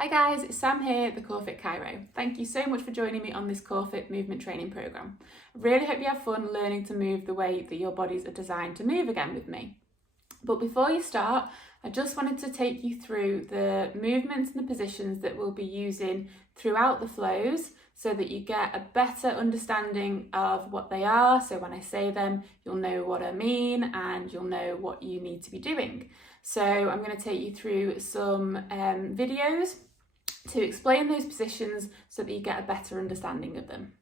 Hi guys, it's Sam here at the CoreFit Cairo. Thank you so much for joining me on this CoreFit movement training programme. I really hope you have fun learning to move the way that your bodies are designed to move again with me. But before you start, I just wanted to take you through the movements and the positions that we'll be using throughout the flows so that you get a better understanding of what they are. So when I say them, you'll know what I mean and you'll know what you need to be doing. So I'm going to take you through some videos to explain those positions so that you get a better understanding of them.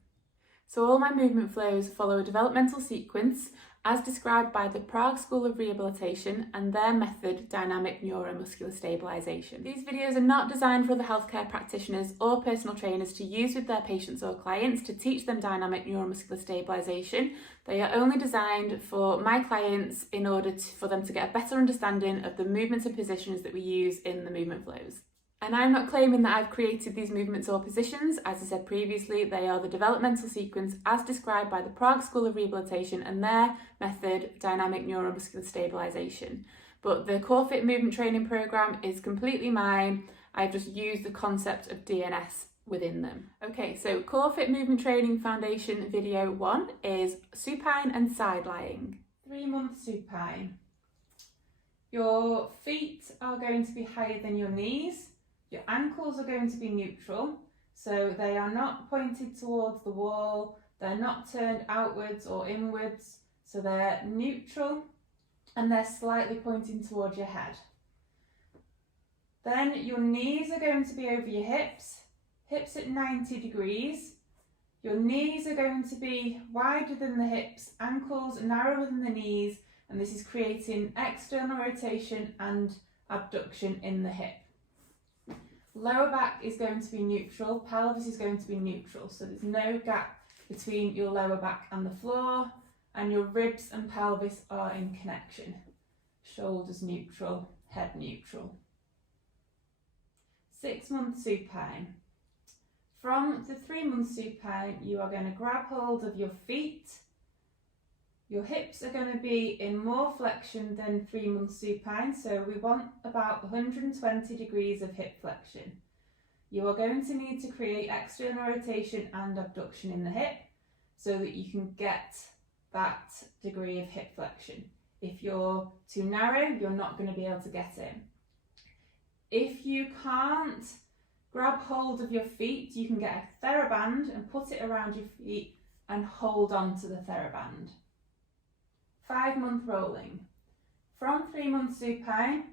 So all my movement flows follow a developmental sequence as described by the Prague School of Rehabilitation and their method, dynamic neuromuscular stabilisation. These videos are not designed for other healthcare practitioners or personal trainers to use with their patients or clients to teach them dynamic neuromuscular stabilisation. They are only designed for my clients in order for them to get a better understanding of the movements and positions that we use in the movement flows. And I'm not claiming that I've created these movements or positions. As I said previously, they are the developmental sequence as described by the Prague School of Rehabilitation and their method, dynamic neuromuscular stabilisation. But the CoreFit movement training programme is completely mine. I've just used the concept of DNS within them. Okay, so CoreFit movement training foundation video 1 is supine and side lying. 3-month supine. Your feet are going to be higher than your knees. Your ankles are going to be neutral, so they are not pointed towards the wall, they're not turned outwards or inwards, so they're neutral and they're slightly pointing towards your head. Then your knees are going to be over your hips at 90 degrees. Your knees are going to be wider than the hips, ankles narrower than the knees, and this is creating external rotation and abduction in the hip. Lower back is going to be neutral, pelvis is going to be neutral, so there's no gap between your lower back and the floor, and your ribs and pelvis are in connection. Shoulders neutral, head neutral. 6-month supine. From the 3-month supine, you are going to grab hold of your feet. Your hips are going to be in more flexion than 3-month supine, so we want about 120 degrees of hip flexion. You are going to need to create external rotation and abduction in the hip so that you can get that degree of hip flexion. If you're too narrow, you're not going to be able to get in. If you can't grab hold of your feet, you can get a TheraBand and put it around your feet and hold on to the TheraBand. 5-month rolling. From 3-month supine,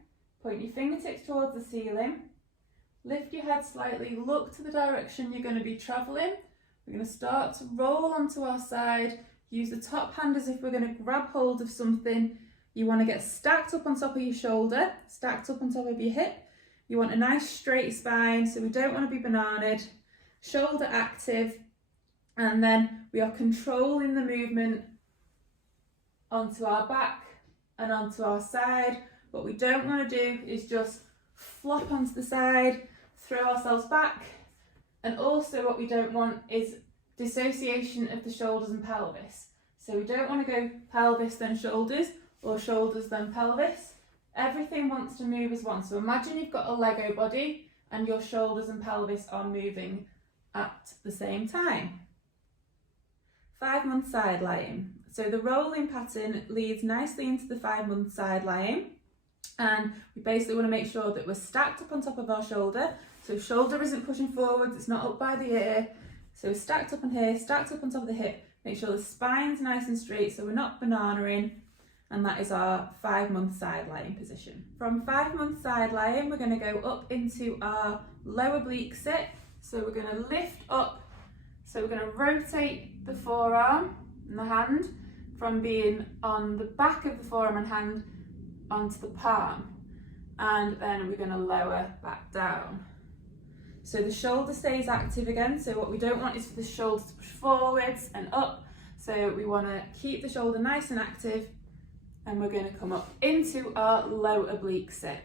point your fingertips towards the ceiling, lift your head slightly, look to the direction you're going to be travelling. We're going to start to roll onto our side, use the top hand as if we're going to grab hold of something. You want to get stacked up on top of your shoulder, stacked up on top of your hip. You want a nice straight spine, so we don't want to be bananaed. Shoulder active, and then we are controlling the movement onto our back and onto our side. What we don't want to do is just flop onto the side, throw ourselves back, and also what we don't want is dissociation of the shoulders and pelvis. So we don't want to go pelvis then shoulders or shoulders then pelvis. Everything wants to move as one. So imagine you've got a Lego body and your shoulders and pelvis are moving at the same time. 5-month side lying. So the rolling pattern leads nicely into the 5-month side lying, and we basically want to make sure that we're stacked up on top of our shoulder. So shoulder isn't pushing forwards, it's not up by the ear. So we're stacked up on here, stacked up on top of the hip. Make sure the spine's nice and straight so we're not bananaing, and that is our 5-month side lying position. From 5-month side lying, we're going to go up into our low oblique sit. So we're going to lift up, so we're going to rotate the forearm and the hand from being on the back of the forearm and hand onto the palm, and then we're going to lower back down. So the shoulder stays active again, so what we don't want is for the shoulder to push forwards and up, so we want to keep the shoulder nice and active, and we're going to come up into our low oblique sit.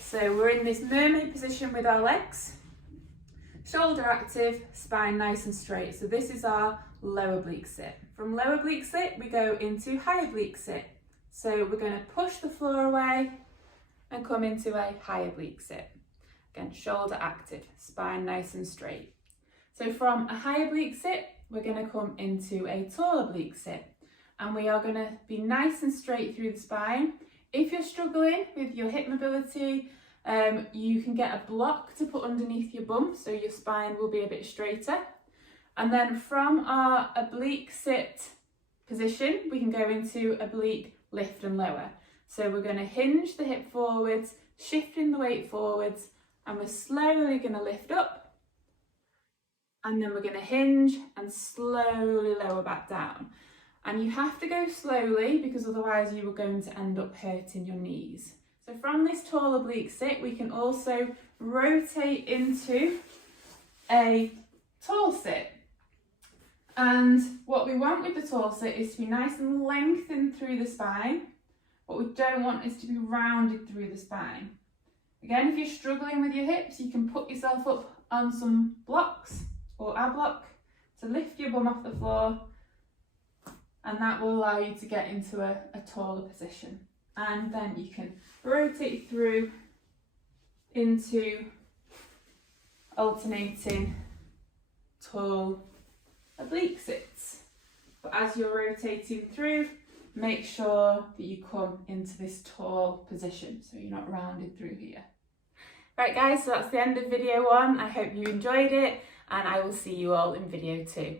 So we're in this mermaid position with our legs, shoulder active, spine nice and straight. So this is our low oblique sit. From low oblique sit, we go into high oblique sit. So we're going to push the floor away and come into a high oblique sit. Again, shoulder active, spine nice and straight. So from a high oblique sit, we're going to come into a tall oblique sit, and we are going to be nice and straight through the spine. If you're struggling with your hip mobility, you can get a block to put underneath your bum so your spine will be a bit straighter. And then from our oblique sit position, we can go into oblique lift and lower. So we're going to hinge the hip forwards, shifting the weight forwards, and we're slowly going to lift up. And then we're going to hinge and slowly lower back down. And you have to go slowly because otherwise you are going to end up hurting your knees. So from this tall oblique sit, we can also rotate into a tall sit. And what we want with the tall sit is to be nice and lengthened through the spine. What we don't want is to be rounded through the spine. Again, if you're struggling with your hips, you can put yourself up on some blocks or a block to lift your bum off the floor, and that will allow you to get into a taller position. And then you can rotate through into alternating tall oblique sits. But as you're rotating through, make sure that you come into this tall position so you're not rounded through here. Right guys, so that's the end of video 1. I hope you enjoyed it, and I will see you all in video 2.